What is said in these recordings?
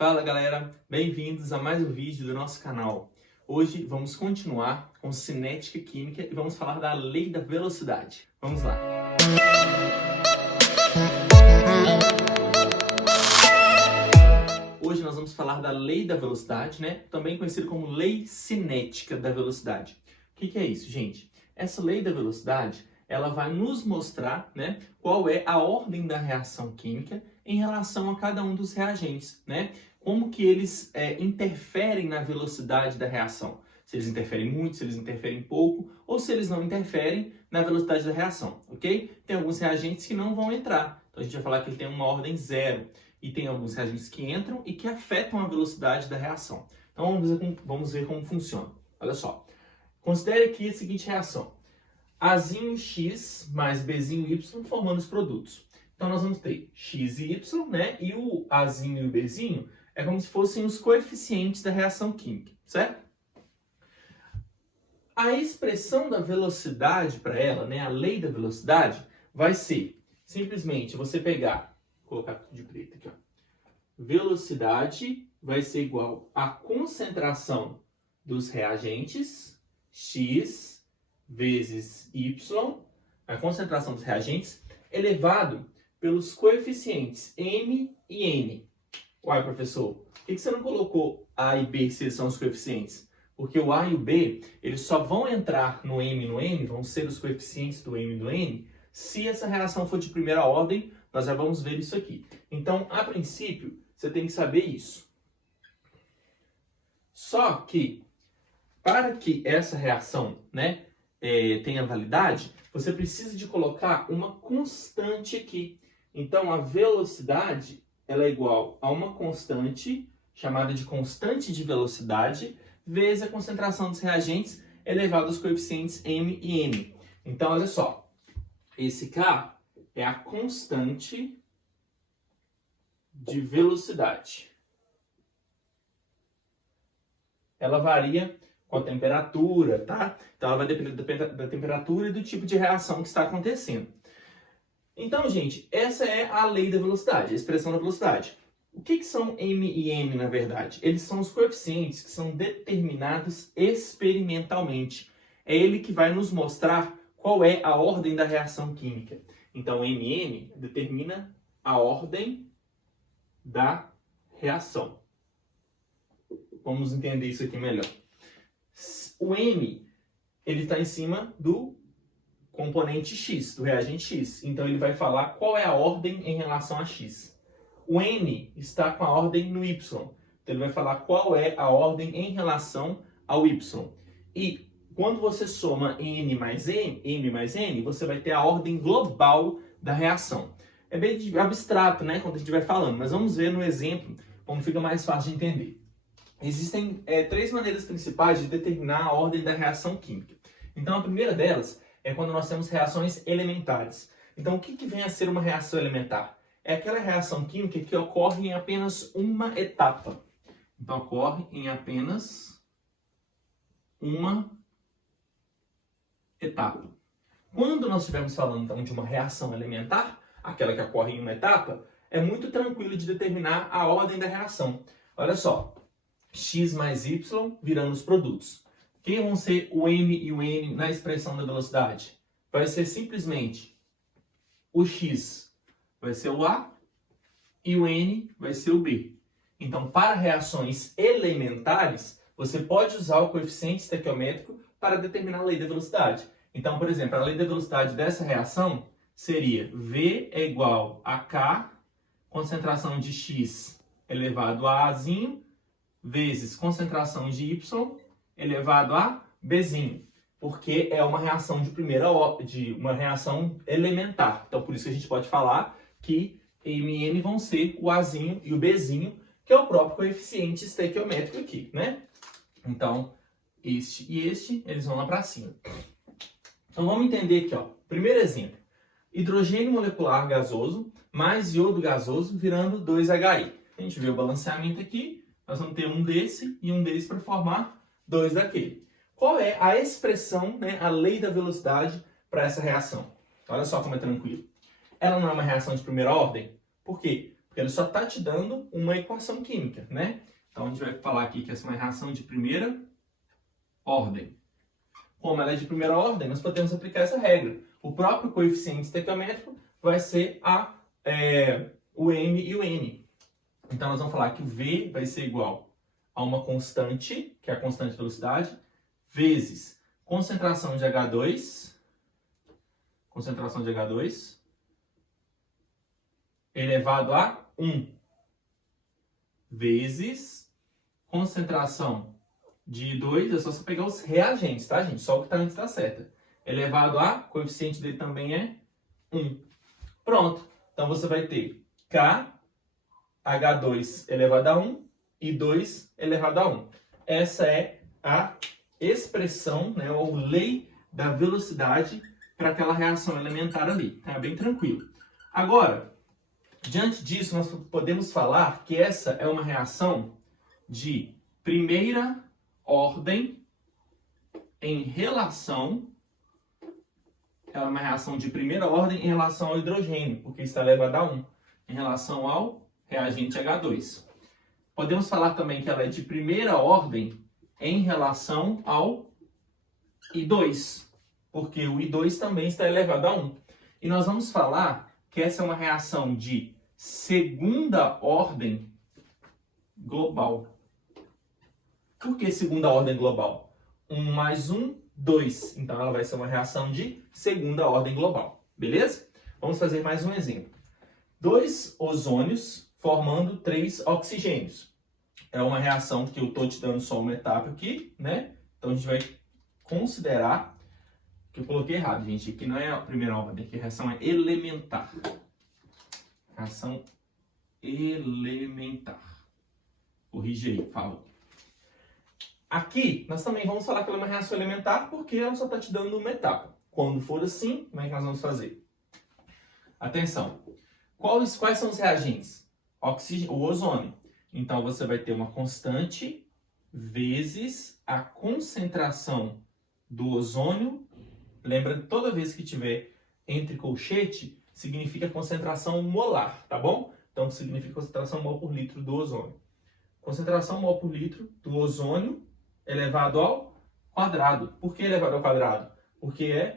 Fala galera, bem-vindos a mais um vídeo do nosso canal. Hoje vamos continuar com cinética química e vamos falar da lei da velocidade. Vamos lá! Hoje nós vamos falar da lei da velocidade, né? Também conhecido como lei cinética da velocidade. O que é isso, gente? Essa lei da velocidade, ela vai nos mostrar, né, qual é a ordem da reação química em relação a cada um dos reagentes, né? Como que eles interferem na velocidade da reação. Se eles interferem muito, se eles interferem pouco, ou se eles não interferem na velocidade da reação, ok? Tem alguns reagentes que não vão entrar. Então a gente vai falar que ele tem uma ordem zero. E tem alguns reagentes que entram e que afetam a velocidade da reação. Então vamos ver como funciona. Olha só. Considere aqui a seguinte reação. Azinho X mais Bzinho Y formando os produtos. Então nós vamos ter X e Y, né? E o Azinho e o Bzinho é como se fossem os coeficientes da reação química, certo? A expressão da velocidade para ela, né? A lei da velocidade, vai ser simplesmente você pegar, colocar tudo de preto aqui, ó. Velocidade vai ser igual à concentração dos reagentes, X vezes Y, a concentração dos reagentes, elevado pelos coeficientes M e N. Uai, professor, por que você não colocou A e B se eles são os coeficientes? Porque o A e o B, eles só vão entrar no M e no N, vão ser os coeficientes do M e do N, se essa reação for de primeira ordem. Nós já vamos ver isso aqui. Então, a princípio, você tem que saber isso. Só que, para que essa reação, né, tenha validade, você precisa de colocar uma constante aqui. Então, a velocidade ela é igual a uma constante, chamada de constante de velocidade, vezes a concentração dos reagentes elevado aos coeficientes M e N. Então, olha só. Esse K é a constante de velocidade. Ela varia com a temperatura, tá? Então, ela vai depender da temperatura e do tipo de reação que está acontecendo. Então, gente, essa é a lei da velocidade, a expressão da velocidade. O que são M e N, na verdade? Eles são os coeficientes que são determinados experimentalmente. É ele que vai nos mostrar qual é a ordem da reação química. Então, MN determina a ordem da reação. Vamos entender isso aqui melhor. O M, ele está em cima do componente X, do reagente X. Então, ele vai falar qual é a ordem em relação a X. O N está com a ordem no Y. Então, ele vai falar qual é a ordem em relação ao Y. E quando você soma M mais N, você vai ter a ordem global da reação. É bem abstrato, né, quando a gente vai falando, mas vamos ver no exemplo como fica mais fácil de entender. Existem três maneiras principais de determinar a ordem da reação química. Então, a primeira delas é quando nós temos reações elementares. Então, o que vem a ser uma reação elementar? É aquela reação química que ocorre em apenas uma etapa. Então, ocorre em apenas uma etapa. Quando nós estivermos falando então, de uma reação elementar, aquela que ocorre em uma etapa, é muito tranquilo de determinar a ordem da reação. Olha só, X mais Y virando os produtos. Quem vão ser o M e o N na expressão da velocidade? Vai ser simplesmente o X vai ser o A e o N vai ser o B. Então, para reações elementares, você pode usar o coeficiente estequiométrico para determinar a lei da velocidade. Então, por exemplo, a lei da velocidade dessa reação seria V é igual a K, concentração de X elevado a Azinho, vezes concentração de Y elevado a Bzinho. Porque é uma reação uma reação elementar. Então, por isso que a gente pode falar que M e N vão ser o Azinho e o Bzinho, que é o próprio coeficiente estequiométrico aqui, né? Então, este e este, eles vão lá para cima. Então, vamos entender aqui, ó. Primeiro exemplo. Hidrogênio molecular gasoso mais iodo gasoso virando 2HI. A gente vê o balanceamento aqui. Nós vamos ter um desse e um desse para formar dois daquele. Qual é a expressão, né, a lei da velocidade para essa reação? Olha só como é tranquilo. Ela não é uma reação de primeira ordem. Por quê? Porque ele só está te dando uma equação química, né? Então, a gente vai falar aqui que essa é uma reação de primeira ordem. Como ela é de primeira ordem, nós podemos aplicar essa regra. O próprio coeficiente estequiométrico vai ser o M e o N. Então, nós vamos falar que o V vai ser igual a uma constante, que é a constante de velocidade, vezes concentração de H2, elevado a 1, vezes concentração de I2, é só você pegar os reagentes, tá, gente? Só o que está antes da seta. Elevado a, o coeficiente dele também é 1. Pronto. Então, você vai ter K, H2 elevado a 1 e 2 elevado a 1. Essa é a expressão, né, ou lei da velocidade para aquela reação elementar ali. Tá bem tranquilo. Agora, diante disso, nós podemos falar que essa é uma reação de primeira ordem em relação... Ela é uma reação de primeira ordem em relação ao hidrogênio, porque está elevado a 1, em relação ao reagente H2. Podemos falar também que ela é de primeira ordem em relação ao I2, porque o I2 também está elevado a 1. E nós vamos falar que essa é uma reação de segunda ordem global. Por que segunda ordem global? 1 mais 1, 2. Então, ela vai ser uma reação de segunda ordem global. Beleza? Vamos fazer mais um exemplo. 2 ozônios formando 3 oxigênios. É uma reação que eu estou te dando só uma etapa aqui, né? Então, a gente vai considerar que eu coloquei errado, gente. Aqui não é a primeira ordem, aqui a reação é elementar. Reação elementar. Corrige aí, por favor. Aqui, nós também vamos falar que ela é uma reação elementar porque ela só está te dando uma etapa. Quando for assim, como é que nós vamos fazer? Atenção. Quais são os reagentes? O ozônio. Então, você vai ter uma constante vezes a concentração do ozônio. Lembra que toda vez que tiver entre colchete, significa concentração molar, tá bom? Então, significa concentração mol por litro do ozônio. Concentração mol por litro do ozônio elevado ao quadrado. Por que elevado ao quadrado? Porque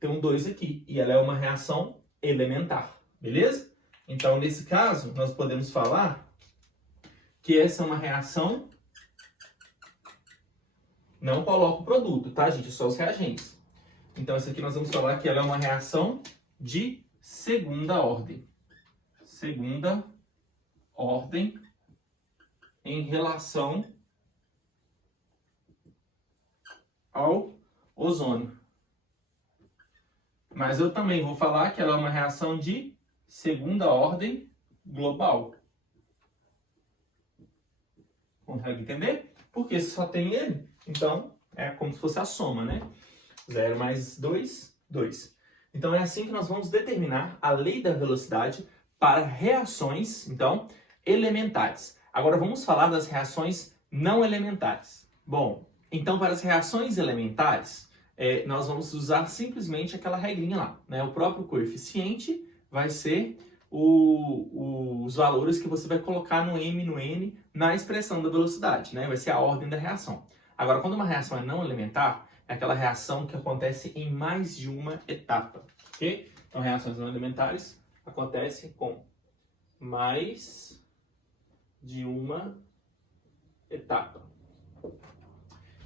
tem um 2 aqui e ela é uma reação elementar, beleza? Então, nesse caso, nós podemos falar que essa é uma reação... Não coloco o produto, tá, gente? Só os reagentes. Então, essa aqui nós vamos falar que ela é uma reação de segunda ordem. Segunda ordem em relação ao ozônio. Mas eu também vou falar que ela é uma reação de segunda ordem global. Consegue entender? Porque só tem ele, então é como se fosse a soma, né? 0 mais 2, 2. Então é assim que nós vamos determinar a lei da velocidade para reações, então, elementares. Agora vamos falar das reações não elementares. Bom, então para as reações elementares, nós vamos usar simplesmente aquela regrinha lá, né? O próprio coeficiente vai ser os valores que você vai colocar no M e no N na expressão da velocidade, né? Vai ser a ordem da reação. Agora, quando uma reação é não elementar, é aquela reação que acontece em mais de uma etapa, ok? Então, reações não elementares acontecem com mais de uma etapa.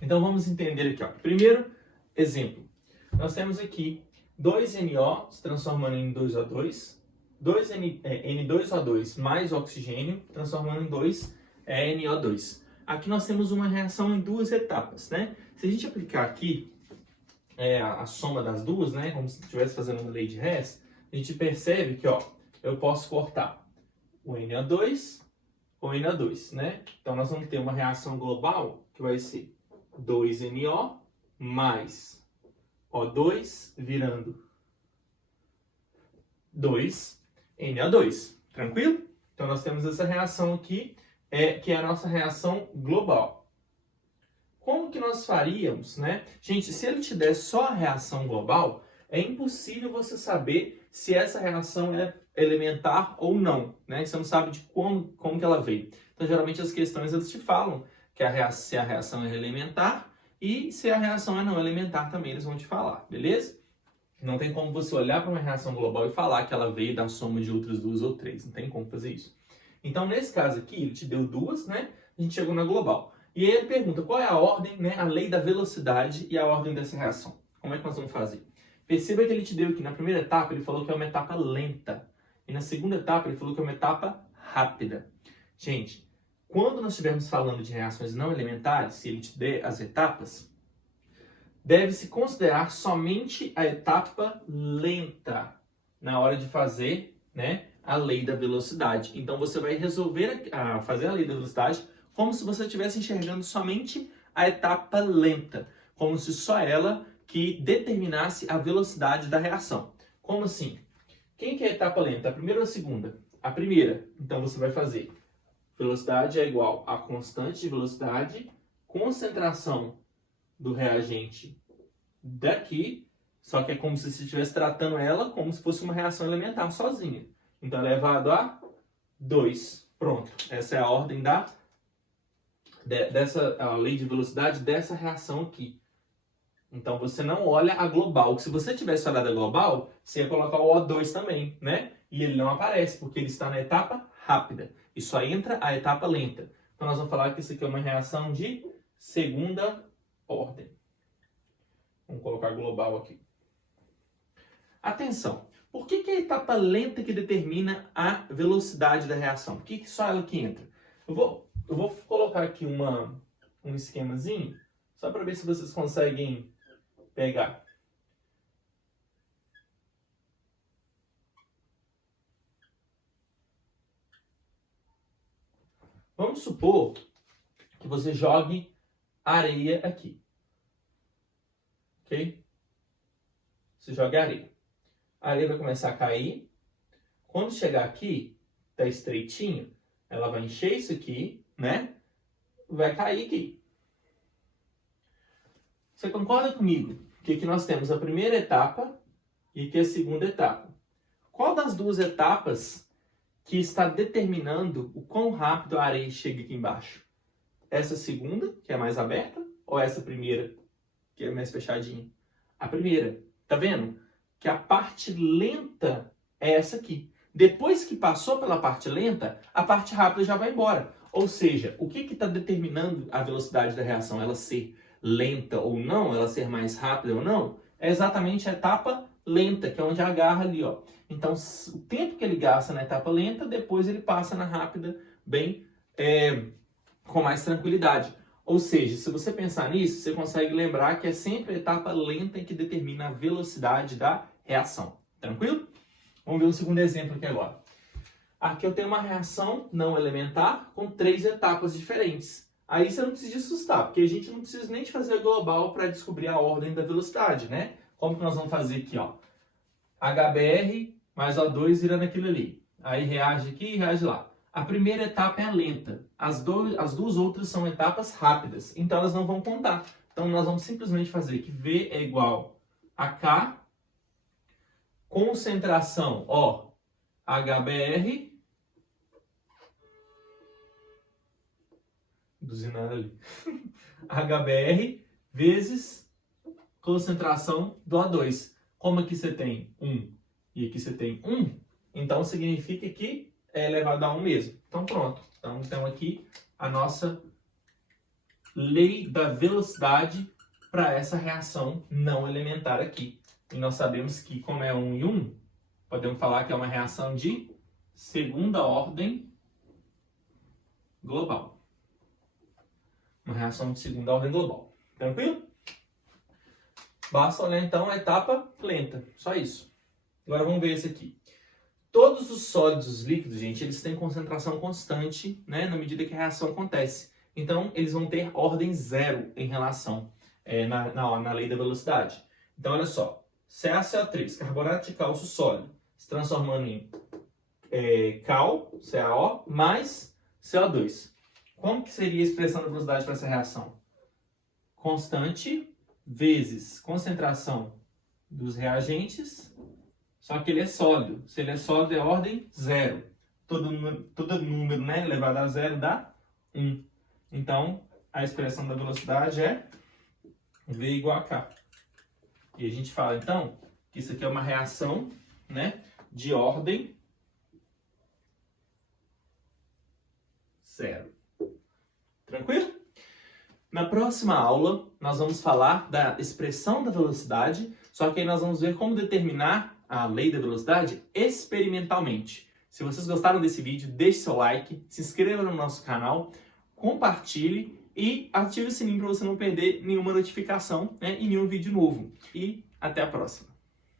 Então, vamos entender aqui, ó. Primeiro exemplo. Nós temos aqui 2NO se transformando em 2O2, N2O2 mais oxigênio transformando em 2NO2. Aqui nós temos uma reação em duas etapas, né? Se a gente aplicar aqui a soma das duas, né, como se estivesse fazendo uma lei de Hess, a gente percebe que, ó, eu posso cortar o NO2 com o NO2, né? Então nós vamos ter uma reação global que vai ser 2NO mais O2 virando 2NO2. Tranquilo? Então nós temos essa reação aqui, que é a nossa reação global. Como que nós faríamos, né? Gente, se ele te der só a reação global, é impossível você saber se essa reação é elementar ou não, né? Você não sabe de como que ela veio. Então, geralmente, as questões elas te falam que se a reação é elementar e se a reação é não elementar também eles vão te falar, beleza? Não tem como você olhar para uma reação global e falar que ela veio da soma de outras duas ou três. Não tem como fazer isso. Então, nesse caso aqui, ele te deu duas, né? A gente chegou na global. E aí ele pergunta qual é a ordem, né? A lei da velocidade e a ordem dessa reação. Como é que nós vamos fazer? Perceba que ele te deu aqui na primeira etapa, ele falou que é uma etapa lenta. E na segunda etapa, ele falou que é uma etapa rápida. Gente, quando nós estivermos falando de reações não elementares, se ele te der as etapas, deve-se considerar somente a etapa lenta na hora de fazer, né, a lei da velocidade. Então, você vai resolver fazer a lei da velocidade como se você estivesse enxergando somente a etapa lenta, como se só ela que determinasse a velocidade da reação. Como assim? Quem que é a etapa lenta? A primeira ou a segunda? A primeira. Então, você vai fazer velocidade é igual a constante de velocidade, concentração do reagente daqui, só que é como se você estivesse tratando ela como se fosse uma reação elementar sozinha. Então, elevado a 2. Pronto. Essa é a ordem a lei de velocidade dessa reação aqui. Então, você não olha a global. Se você tivesse olhado a global, você ia colocar o O2 também, né? E ele não aparece, porque ele está na etapa rápida. E só entra a etapa lenta. Então, nós vamos falar que isso aqui é uma reação de segunda ordem. Vamos colocar global aqui. Atenção. Por que é a etapa lenta que determina a velocidade da reação? Por que só ela que entra? Eu vou colocar aqui um esquemazinho, só para ver se vocês conseguem pegar. Vamos supor que você jogue areia aqui. Ok? Você joga areia. A areia vai começar a cair. Quando chegar aqui, tá estreitinho, ela vai encher isso aqui, né? Vai cair aqui. Você concorda comigo que aqui nós temos a primeira etapa e aqui a segunda etapa? Qual das duas etapas que está determinando o quão rápido a areia chega aqui embaixo? Essa segunda, que é mais aberta, ou essa primeira, que é mais fechadinha? A primeira. Tá vendo? Que a parte lenta é essa aqui. Depois que passou pela parte lenta, a parte rápida já vai embora. Ou seja, o que está determinando a velocidade da reação? Ela ser lenta ou não, ela ser mais rápida ou não? É exatamente a etapa lenta, que é onde agarra ali, ó. Então, o tempo que ele gasta na etapa lenta, depois ele passa na rápida bem com mais tranquilidade. Ou seja, se você pensar nisso, você consegue lembrar que é sempre a etapa lenta que determina a velocidade da reação. Tranquilo? Vamos ver um segundo exemplo aqui agora. Aqui eu tenho uma reação não elementar com 3 etapas diferentes. Aí você não precisa de assustar, porque a gente não precisa nem de fazer global para descobrir a ordem da velocidade, né? Como que nós vamos fazer aqui, ó? HBr mais O2 virando aquilo ali. Aí reage aqui e reage lá. A primeira etapa é a lenta. As duas outras são etapas rápidas. Então elas não vão contar. Então nós vamos simplesmente fazer que V é igual a K, concentração, ó, HBr, buzinando ali, HBr vezes concentração do O2. Como aqui você tem 1 e aqui você tem 1, então significa que é elevado a 1 mesmo. Então pronto. Então aqui a nossa lei da velocidade para essa reação não elementar aqui. E nós sabemos que, como é 1 e 1, podemos falar que é uma reação de segunda ordem global. Uma reação de segunda ordem global. Tranquilo? Basta olhar então a etapa lenta. Só isso. Agora vamos ver esse aqui. Todos os sólidos, os líquidos, gente, eles têm concentração constante, né, na medida que a reação acontece. Então, eles vão ter ordem zero em relação na lei da velocidade. Então, olha só. CaCO3, carbonato de cálcio sólido, se transformando em Cal, CaO, mais CO2. Como que seria a expressão da velocidade para essa reação? Constante vezes concentração dos reagentes Só que ele é sólido. Se ele é sólido, é ordem 0. Todo número, né, elevado a 0 dá 1. Então, a expressão da velocidade é V igual a K. E a gente fala, então, que isso aqui é uma reação, né, de ordem 0. Tranquilo? Na próxima aula, nós vamos falar da expressão da velocidade, só que aí nós vamos ver como determinar a lei da velocidade experimentalmente. Se vocês gostaram desse vídeo, deixe seu like, se inscreva no nosso canal, compartilhe e ative o sininho para você não perder nenhuma notificação, né, e nenhum vídeo novo. E até a próxima!